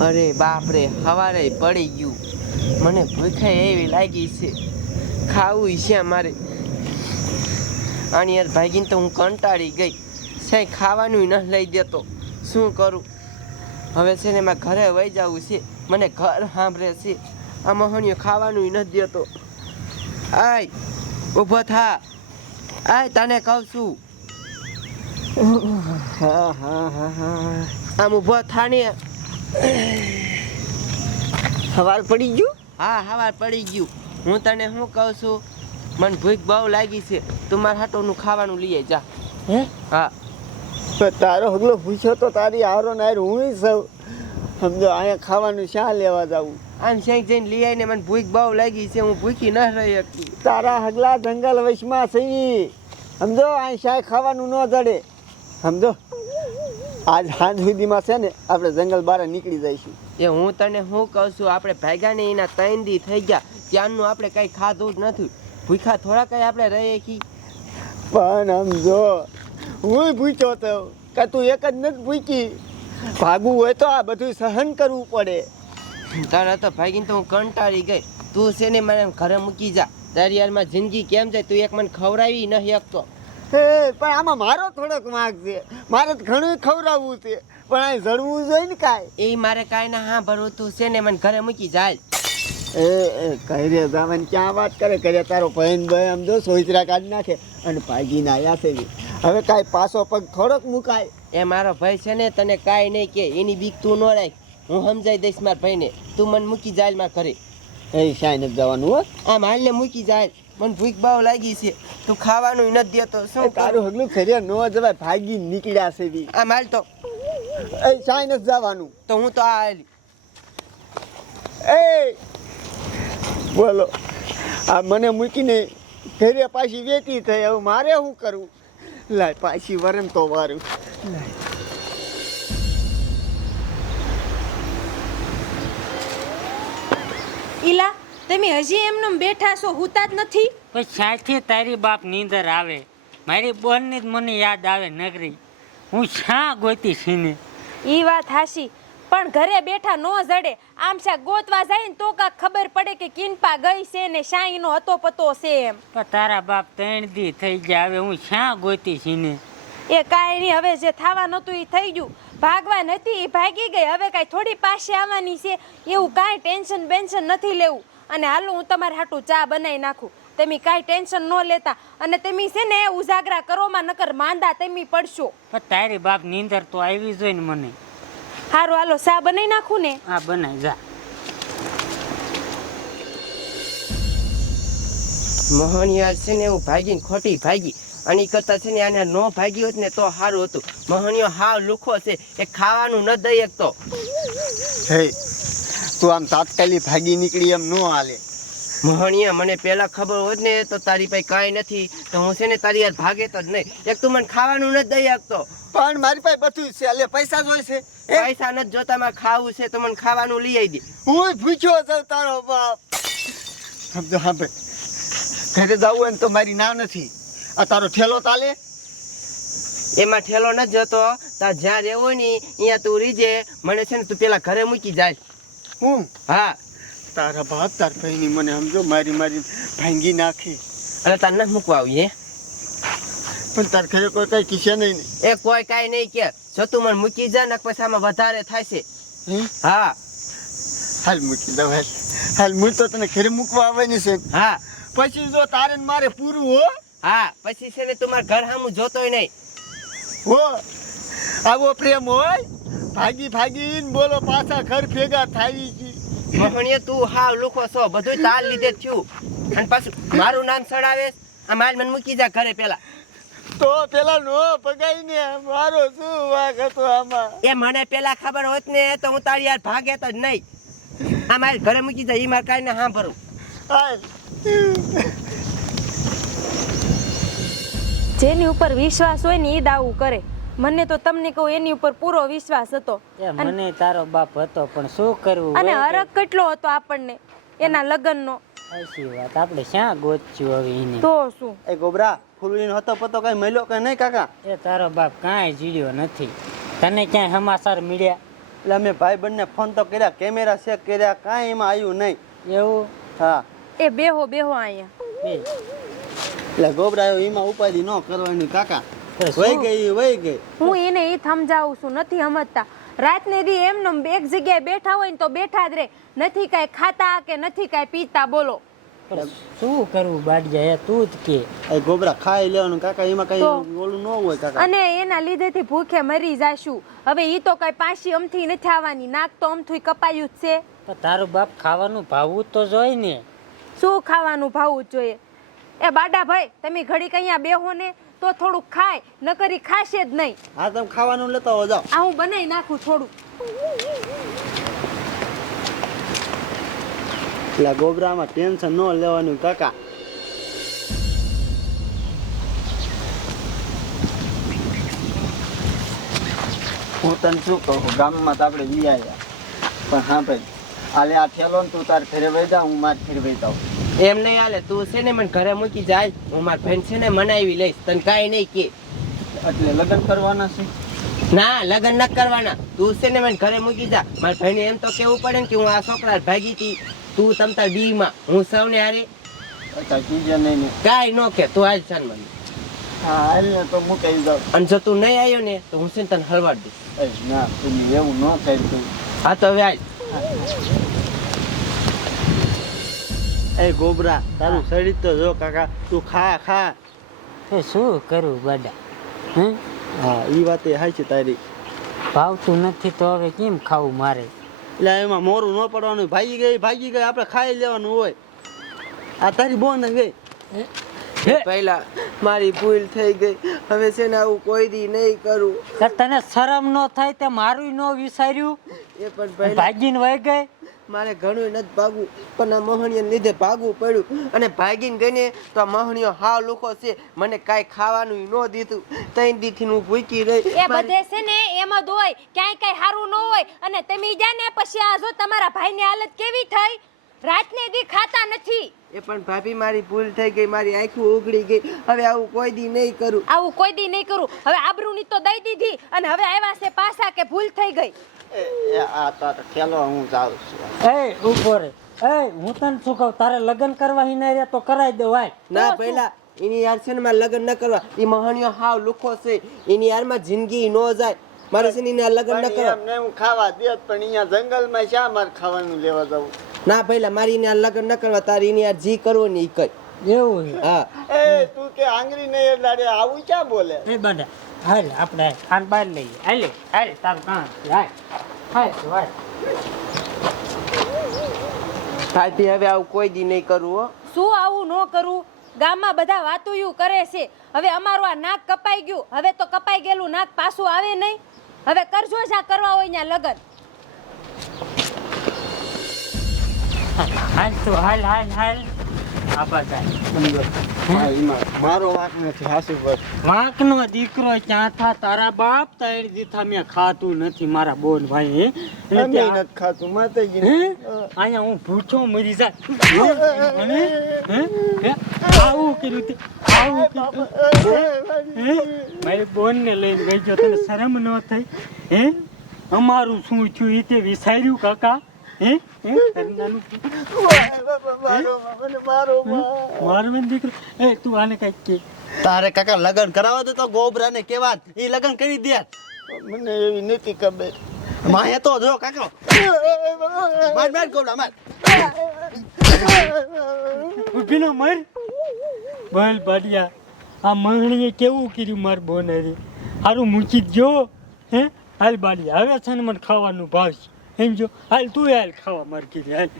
અરે બાપરે સવારે પડી ગયું. મને ભૂખાઈ એવી લાગી છે. ખાવું છે મારે આની યાર ભાગીને તો હું કંટાળી ગઈ. સાહેબ ખાવાનું ન લઈ દેતો. શું કરું? હવે છે ને મારે ઘરે વહી જવું છે. મને ઘર સાંભળે છે. આ મહોણીઓ ખાવાનું નથી દેતો. આય ઊભો થા. આય તને કહું છું. હા હા હા હા. આમ ઊભો થા ને. સવાર પડી ગયું? હા હવાર પડી ગયું. હું તને શું કહું છું? મને ભૂખ બહુ લાગી છે તું મારા હાટોનું ખાવાનું લઈ આય, જા. હે? હા. તો તારો હગલો પૂછ્યો તો તારી હારો નાર હું સૌ? સમજો અહીંયા ખાવાનું શા લેવા જાવું? આમ શેક જઈને લઈ આવીને મને ભૂખ બહુ લાગી છે હું ભૂખી ન રહી હતી તારા હગલા જંગલ વશમાં સહી સમજો અહીં શાય ખાવાનું ન જડે. સમજો. આજ સાંજ સુધીમાં છે ને આપણે જંગલ બહાર નીકળી જઈશું. એ હું તને શું કહું છું આપણે ભાગ્યા ને એના ત્રણ દી થઈ ગયા ત્યાંનું આપણે કંઈ ખાધું જ નથી. ભૂખા થોડા કંઈ આપણે રહીએ કી? પણ જો હું ભૂચ્યો તો કે તું એક જ નથી ભૂકી ભાગવું હોય તો આ બધું સહન કરવું પડે. તારા તો ભાગીને તો હું કંટાળી ગઈ. તું છે ને મને ઘરે મૂકી જા. તારી યારમાં જિંદગી કેમ જાય તું એક મને ખવડાવી ન શકતો. પણ આમાં મારો થોડોક માર્ગ છે. મારે તો ઘણું ખવડાવવું છે. પણ અહીં જળવું જોઈએ ને કાંઈ? એ મારે કાંઈ ના હા ભરવું તું છે ને મને ઘરે મૂકી જાય. એ એ ઘરે જવાની ક્યાં વાત કરે? કરે તારો બહેન ભાઈ આમ જો સોયતરા કાઢી નાખે અને ભાગીને આવ્યા છે. હવે કાંઈ પાછો પગ થોડોક મુકાય. એ મારો ભાઈ છે ને તને કાંઈ નહીં કે એની બીક તું ન રાખ. હું સમજાઈ દઈશ મારા ભાઈને. તું મને મૂકી જાય મારા ઘરે. એ શાય નથી જવાનું હો. આમ હાલને મૂકી જાય. મને ભૂખ ભાવ લાગી છે. તું ખાવાનું નથી દેતો. શું તારું કરું? હગલું ફેરિયા ન જવાય ભાગી નીકળ્યા છે બી. આ માલ તો એ શાય નથી જવાનું. તો હું તો આ હાલી. એ! બોલો. આ મને મૂકીને ફેરિયા પાછી વેતી થઈ હવે મારે શું કરવું? લાય પાછી વરણ તો વારું. ઈલા તમે હજી એમને બેઠા છો હુતા જ નથી? પછી સાથી તારી બાપ નીંદર આવે. મારી બોનની જ મને યાદ આવે નગરી. હું શા ગોતી છીને. ઈ વાત હાશી પણ ઘરે બેઠા નો જડે. આમ શા ગોતવા જાય ને તો કાક ખબર પડે કે કિનપા ગઈ છે ને શાહીનો હતો પતો છે એમ. પણ તારા બાપ ત્રણ દી થઈ ગયા હવે હું શા ગોતી છીને. એ કાંઈ નહીં હવે જે થવા નહોતું એ થઈ ગયું. ભાગવા નથી એ ભાગી ગઈ. હવે કાંઈ થોડી પાસે આવવાની છે. એવું કાંઈ ટેન્શન બેન્શન નથી લેવું. અને હાલો હું તમારે હાટું ચા બનાવી નાખું. તમે કાંઈ ટેન્શન ન લેતા. અને તમે છે ને ઉજાગરા કરોમાં નકર માંદા તમે પડશો. પણ તારી બાપ નીંદર તો આવી જોઈ ને મને. હારું હાલો ચા બનાવી નાખું ને? હા બનાય જા. મોહનિયા છે ને એવું ભાગીને ખોટી ભાગી. અને એ કરતા છે ને આને ન ભાગી હોત ને તો સારું હતું. મોહનિયો હાવ લુખો છે. એ ખાવાનું ન દઈ તો હે તું આમ તાત્કાલિક ભાગી નીકળી એમ ન હાલે. મોહનિયા મને પેલા ખબર હોત ને તો તારી પાસે કાંઈ નથી તો હું છે ને તારી યાર ભાગે તો જ નહીં. એક તું મને ખાવાનું નથી દઈ આપતો. પણ મારી પાસે બધું છે એટલે પૈસા જ હોય છે. પૈસા નથી જોતા મારે ખાવું છે તો મને ખાવાનું લઈ આવી દે. હું પૂછ્યો છું તારો બાપ. સમજો હા ભાઈ. ઘરે જવું હોય ને તો મારી ના નથી. આ તારો ઠેલો તાલે એમાં ઠેલો નથી જતો. તાર જ્યાં રહેવો ને અહીંયા તું રીજે. મને છે ને તું પેલા ઘરે મૂકી જાય. હું? હા. તારા બાપ તાર ભાઈની મને સમજો મારી મારી ભાંગી નાખી. અરે તાર નથી મૂકવા આવીએ પણ તાર ઘરે કોઈ કઈ કિસ્સે નહીં એ કોઈ કાંઈ નહીં કે જો તું મને મૂકી જા ને પછી આમાં વધારે થાય છે હા. હાલ મૂકી દઉં હાલ. હાલ હું તો તને ઘરે મૂકવા આવવાની છે. હા. પછી જો તારે મારે પૂરું હો. હા પછી છે ને તું મારા ઘર સામું જોતોય નહીં. હો. આવો પ્રેમ હોય. ભાગી ભાગી બોલો પાછા ઘર ભેગા થાવી છી. મહણીએ તું હાવ લુખો છો બધું તાર લીધે જ થયું અને પાછું મારું નામ સડાવે આ મારી મને મૂકી જા ઘરે પેલા. તો પેલા નો ભગાઈને મારો શું વાગ હતો આમાં? એ મને પેલા ખબર હોત ને તો હું તારી યાર ભાગે તો જ નહીં. આ મારે ઘરે મૂકી જા એ મારે કાંઈ ને સાંભળું. જેની ઉપર વિશ્વાસ હોય ને એ દાવું કરે. મને તો તમને કહું એની ઉપર પૂરો વિશ્વાસ હતો. મને તારો બાપ હતો પણ શું કરવું અને હરક કેટલો હતો આપણને એના લગ્નનો. સાચી વાત આપણે શા ગોચ્યું હવે એની? તો શું? એ ગોબરા ફૂલવીનો હતો પતો કઈ મળ્યો કે નહીં કાકા? એ તારો બાપ કાંઈ જીડ્યો નથી. તને ક્યાંય સમાચાર મળ્યા? એટલે અમે ભાઈ બંને ફોન તો કર્યા કેમેરા ચેક કર્યા કાંઈ એમાં આવ્યું નહીં. એવું? હા. એ બેહો બેહો અહીંયા. એ, એટલે ગોબરાયો એમાં ઉપાધિ ન કરવાની કાકા? વહી ગઈ વહી ગઈ. હું એને એ સમજાવું છું નથી સમજતા. રાતને દી એમને એમ એક જગ્યાએ બેઠા હોય ને તો બેઠા જ રહે નથી કાંઈ ખાતા કે નથી કાંઈ પીતા બોલો. શું કરવું બાડિયા એ તું જ કે. એ ગોબરા ખાઈ લેવાનું કાકા એમાં કઈ ઓલું ન હોય કાકા. અને એના લીધેથી ભૂખે મરી જાશું. હવે ઈ તો કઈ પાછી અમથી નથી આવવાની. નાક તો અમથું કપાયું જ છે. પણ તારું બાપ ખાવાનું ભાવવું તો જોઈ ને. શું ખાવાનું ભાવવું જ જોઈએ? એ બાડા ભાઈ તમે ઘડીક અહીંયા બેહો ને. તો થોડુંક ખાય નકરી ખાશે જ નહીં. હા તમે ખાવાનું લેતા હો જાઓ. આ હું બનાવી નાખું થોડું. એટલે ગોબરામાં ટેન્શન ન લેવાનું કાકા. હું તને શું કહું ગામમાં તો આપણે વી આવ્યા પણ હા ભાઈ આલે આ થેલો ને તું તાર ફેરે વહી જા હું માર ઘરે વહી જાઉં. એમ નહીં હાલે તું છે ને મને ઘરે મૂકી જાય હું મારા ભાઈ છે ને મનાવી લઈશ તને કાંઈ નહીં કે. એટલે લગ્ન કરવાના છે? ના લગ્ન ન કરવાના. તું છે ને મને ઘરે મૂકી જા. મારા ભાઈને એમ તો કેવું પડે ને કે હું આ છોકરા ભાગી હતી તું તમતા ડી માં હું સૌને હારે. કાંઈ ન કે તું આજ છે મને. અને જો તું નહીં આવ્યો ને તો હું છે ને તને હળવાડ દઈશ. ના તું એવું ન થાય તું. હા તો હવે હાલ. એ ગોબરા તારું શરીર તો જો કાકા તું ખા ખા. એ શું કરું બાડા? હે હા એ વાત એ હાચી તારી. ભાવતું નથી તો હવે કેમ ખાવું મારે? એટલે એમાં મોરું ન પડવાનું ભાગી ગઈ ભાગી ગઈ આપણે ખાઈ લેવાનું હોય. આ તારી બોન ગઈ. હે? પહેલા મારી ભૂલ થઈ ગઈ. હવે છે ને આવું કોઈ દી નહીં કરું. તને શરમ ન થાય તે મારું ન વિચાર્યું એ પણ ભાગીને વહી ગઈ? મારે ઘણું નથી ભાગવું પણ આ મોહણીયાને લીધે ભાગવું પડ્યું. અને ભાગીને ગઈને તો આ મોહણીયો હાવ લુખો છે. મને કાંઈ ખાવાનું ન દીધું. ત્રણ દીથી હું ભૂકી રહી. એ બધે છે ને એમ જ હોય ક્યાંય કાંઈ સારું ન હોય. અને તમે જા ને પછી આ જો તમારા ભાઈની હાલત કેવી થઈ? રાતને દી ખાતા નથી. એ પણ ભાભી મારી ભૂલ થઈ ગઈ મારી આંખું ઉઘડી ગઈ. હવે આવું કોઈ દી નહીં કરું. આવું કોઈ દી નહીં કરું. હવે આબરૂની તો દઈ દીધી. અને હવે આવ્યા છે પાછા કે ભૂલ થઈ ગઈ. આ તાર ખેલો હું જાઉં છું. એ ઊભો એ હું તને શું કહું? તારે લગ્ન કરવા હિને રહ્યા તો કરાઈ દો ભાઈ ના પહેલા એની યાર છે ને મારે લગ્ન ન કરવા. એ મોહણીયો હાવ લુખો છે. એની યારમાં જિંદગી ન જાય. મારે છે ને એને લગ્ન ન કરવા. એમને હું ખાવા દે પણ અહીંયા જંગલમાં શા મારે ખાવાનું લેવા જવું? ના પહેલા મારી એને આ લગ્ન ન કરવા. તારી એની યાર જી કરવો ને ઈ કઈ. એવું હા. એ તું કે આંગળી નહીં એટલે આવું ક્યાં બોલે? એ બાડા હાલ આપણે ખાન બહાર લઈએ. હાલે હાલ તારું કાં હાલ. હાલ હાલ. ભાભી હવે આવું કોઈ દી નહીં કરવું હો. શું આવું ન કરવું ગામમાં બધા વાતુયું કરે છે. હવે અમારું આ નાક કપાઈ ગયું. હવે તો કપાઈ ગયેલું નાક પાછું આવે નહીં. હવે કરજો જા કરવા હોય ત્યાં લગન. હાલ તો હાલ હાલ હાલ. આપા જાય હા, એમાં મારો વાંક નથી હાસુ બસ વાંકનો દીકરો ક્યાં થા? તારા બાપ તારી દીથા મેં ખાતું નથી મારા બોન ભાઈ હે? નથી ખાતું માતાજી હે? અહીંયા હું ભૂખો મરી જાય અને? હે? આવું કર્યું તે આવું કર્યું હે? મારી બોન ને લઈને ગઈ ગયો તને શરમ ન થઈ? હે? અમારું શું થયું એ તે વિચાર્યું કાકા? તારું નાનું મારવાન દીકરો. એ તું આને કંઈક કે. તારે કાકા લગન કરાવવા દે તો ગોબરા ને કેવા એ લગન કરી દે. મને એવી નથી ખબર. માહે તો જો કાકા. માર માર ગોબરા માર. ઊભી નો મર. બોલ બાડિયા આ મંગણીએ કેવું કર્યું માર બોનેરી? હારું મૂકી જો હે? હાલ બાડિયા હવે છે ને મને ખાવાનું ભાવ છે એમ જો હાલ તું હાલ ખાવા માર કીધી હાલ.